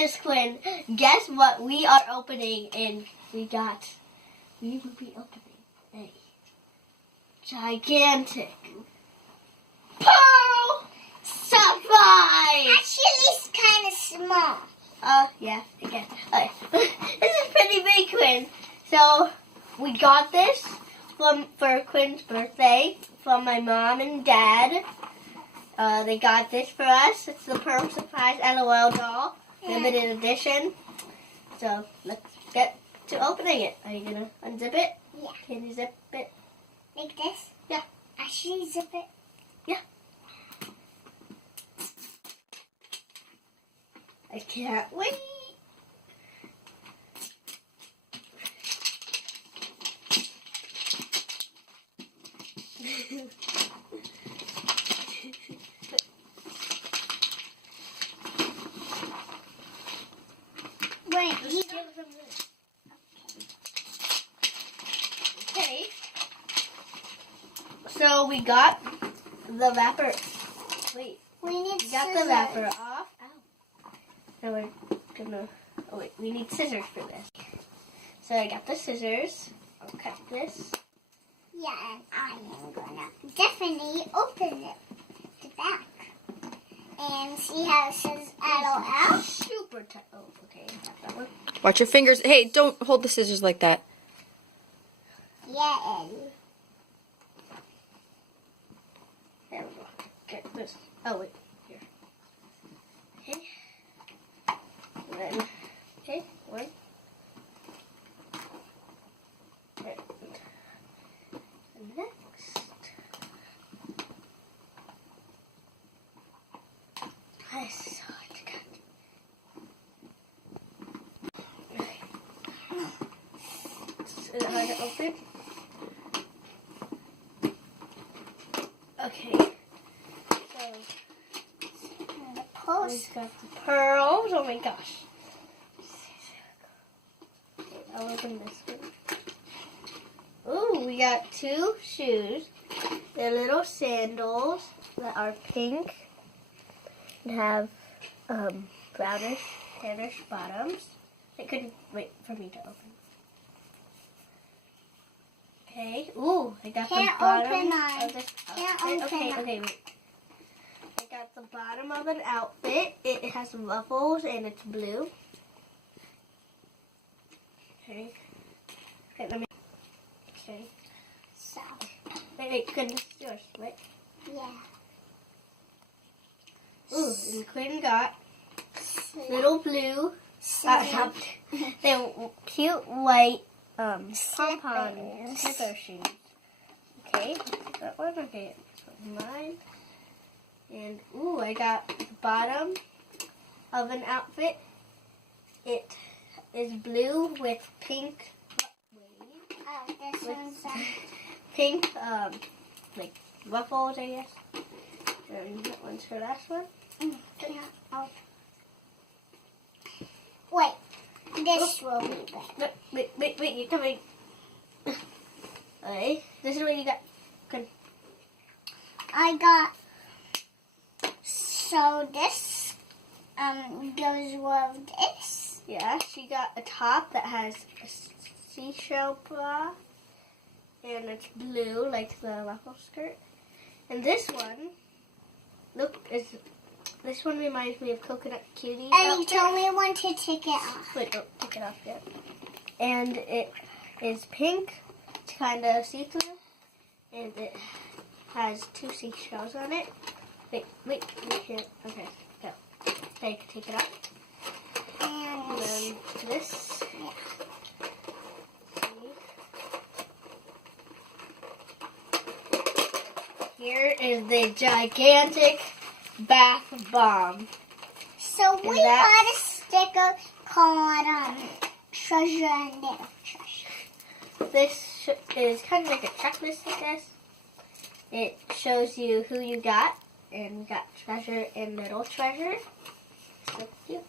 goodness, Quinn. Guess what we are opening, and we will be opening a gigantic pearl surprise! Actually, it's kind of small. Yeah, again. Okay. This is pretty big, Quinn. So, we got this for Quinn's birthday from my mom and dad. They got this for us. It's the Pearl Surprise LOL doll, limited edition. So, let's get to opening it. Are you going to unzip it? Yeah. Can you zip it? Like this? Yeah. Actually, zip it. Yeah. I can't wait. Wait, Okay. So we got the wrapper. Wait. we need We got scissors. the wrapper off. Ow. Now we're gonna. Oh wait, we need scissors for this. So I got the scissors. I'll cut this. Yeah, and I am gonna definitely open it, the back, and see how it says LOL. Super tight. Oh, okay. Got that one. Watch your fingers. Hey, don't hold the scissors like that. Yeah, Eddie. There we go. Get this. Oh wait, here. Okay. And then, okay, one. Okay. And next. This is hard to cut. Is it hard to open? Okay. So, The post. we've got the pearls. Oh my gosh. Okay, I'll open this one. Ooh, we got two shoes. They're little sandals that are pink and have brownish, tannish bottoms. It couldn't wait for me to open. Okay. Ooh, I got Can't the bottom open mine. of this Can't outfit. open Okay, mine. okay, wait. I got the bottom of an outfit. It has ruffles and it's blue. Okay. Okay, let me. Okay. So, Wait, goodness, yours. Wait. yeah. Ooh, and Quinn got little blue. Not blue. They're cute white pom-pom slipper shoes. Okay, that one. Okay, this one's mine. And ooh, I got the bottom of an outfit. It is blue with pink. Oh, this one's Pink, like ruffles, I guess. And that one's her last one. oh. Wait, this will be better. Wait, you're coming. Okay, this is what you got. Good. I got, so this goes with this. Yeah, she got a top that has a seashell bra, and it's blue like the ruffle skirt. And this one, this one reminds me of Coconut Cutie. And you told me when to take it off. Wait, don't take it off yet. And it is pink. It's kind of see-through, and it has two seashells on it. Wait, you can't. Okay, go. Okay, take it off. And then this. Here is the gigantic bath bomb. So we got a sticker called Treasure and Little Treasure. This is kind of like a checklist, I guess. It shows you who you got, and got treasure and little treasure. So cute.